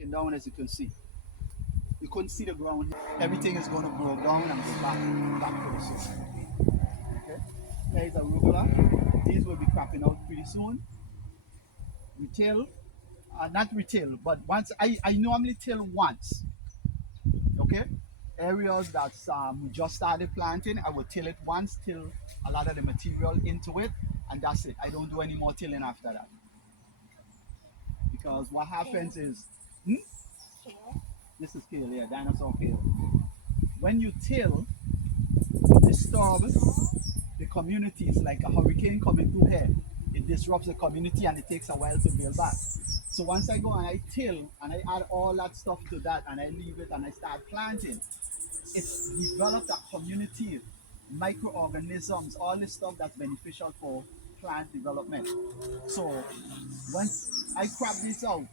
Looking down, as you can see. You couldn't see the ground. Everything is going to grow down and go back to the soil. Okay? There is arugula. These will be cropping out pretty soon. Retail, not retail, but once I normally till once. Okay? Areas that's we just started planting, I will till it once, till a lot of the material into it, and that's it. I don't do any more tilling after that. Because what happens is, this is kale, yeah, dinosaur kale. When you till, it disturbs the communities like a hurricane coming through here. It disrupts the community and it takes a while to build back. So once I go and I till and I add all that stuff to that and I leave it and I start planting, it's developed a community, microorganisms, all this stuff that's beneficial for plant development. So once I crop this out,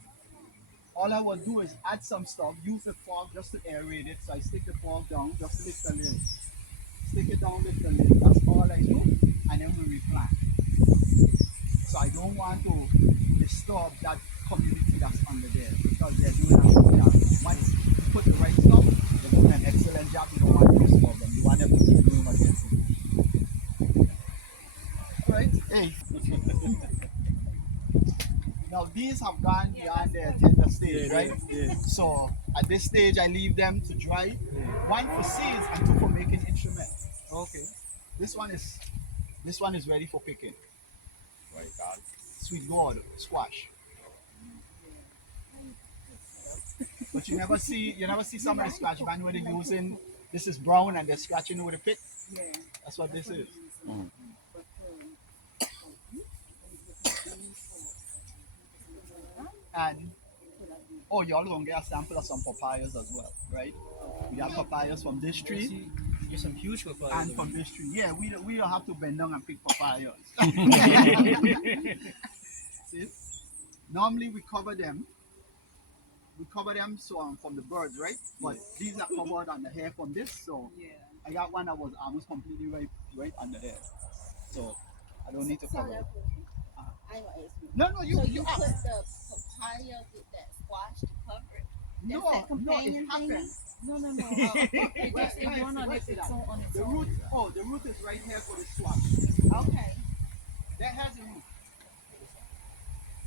all I will do is add some stuff, use the fork just to aerate it. So I stick the fork down, just lift the lid. Stick it down, lift the lid. That's all I do. And then we replant. So I don't want to disturb that community that's under there because they're doing a good job. Once you put the right stuff, they're doing an excellent job. You don't want to disturb them. You want them to keep doing what they're doing. All right. Hey. Now these have gone beyond their tender stage, right? Yeah. So at this stage, I leave them to dry. One for seeds and two for making instruments. Okay. This one is ready for picking. Right, God. Sweet gourd, squash. But you never see some of the scratch band where they're using, this is brown and they're scratching with a pick. Yeah. That's what this is. Mm. And y'all gonna get a sample of some papayas as well, right? We have papayas from this tree. There's some huge papayas. And from this tree. Yeah, we don't have to bend down and pick papayas. See? Normally we cover them so from the birds, right? But these are covered on the hair from this, so I got one that was almost completely right under there. So I don't need to cover it. No, you put the papaya with that squash to cover it. No, it happens. No. It's on its own. The root is right here for the squash. Okay. That has a root.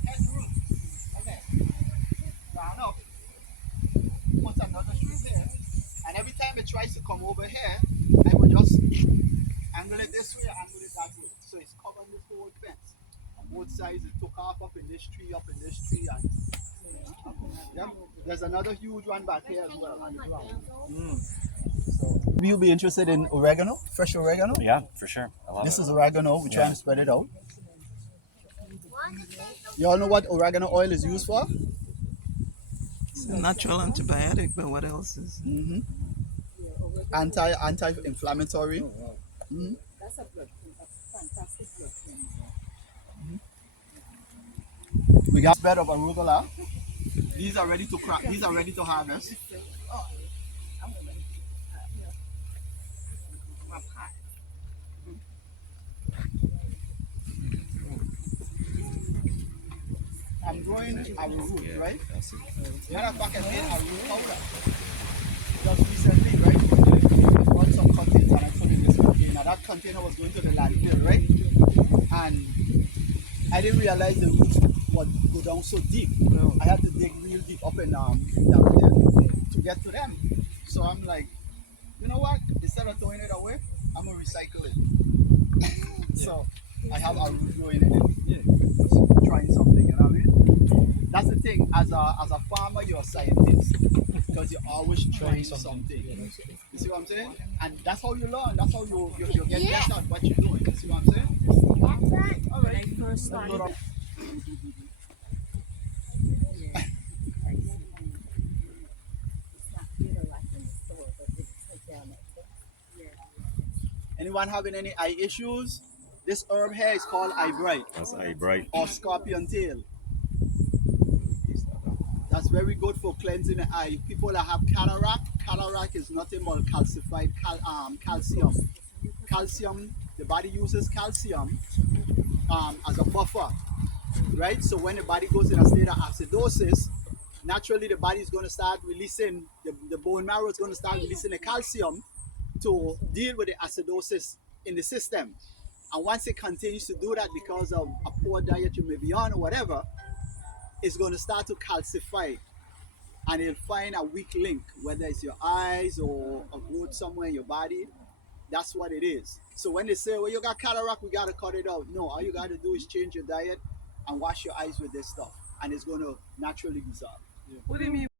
Has a root. Okay. Round up. Put another shoot there. And every time it tries to come over here, I will just angle it this way, angle it that way. So it's covering this whole fence. On both sides, it took off up in this tree, and yep. There's another huge one back here as well on the ground. So, will you be interested in oregano? Fresh oregano? Yeah, for sure. I love this it. is oregano. We're trying to spread it out. You all know what oregano oil is used for? It's a natural antibiotic, but what else is? Mm-hmm. Anti-inflammatory. Mm-hmm. That's a fantastic blood cleanser. We got a bed of arugula. These are ready to crack. These are ready to harvest. I'm growing a root, right? Matter of fact, I made a root powder just recently, right? I bought some containers and I put in this container. That container was going to the landfill, right? And I didn't realize the roots would go down so deep. I had to dig real deep up and down there to get to them. So I'm like, you know what? Instead of throwing it away, I'm gonna recycle it. So I have a root growing in it. Just trying something, you know what I mean? That's the thing. As a farmer, you're a scientist because you're always trying something. You see what I'm saying? And that's how you learn. That's how you get better at what you're doing. You see what I'm saying? That's right. All right. When I first started. Anyone having any eye issues? This herb here is called eye bright. That's eye bright. Or scorpion tail. That's very good for cleansing the eye. People that have cataract is nothing but calcified calcium. Calcium, the body uses calcium as a buffer, right? So when the body goes in a state of acidosis, naturally the body is going to start releasing, the bone marrow is going to start releasing the calcium to deal with the acidosis in the system. And once it continues to do that because of a poor diet you may be on or whatever, it's going to start to calcify, and it'll find a weak link, whether it's your eyes or a growth somewhere in your body. That's what it is. So when they say, well, you got cataract, we got to cut it out. No, all you got to do is change your diet and wash your eyes with this stuff, and it's going to naturally dissolve. What do you mean?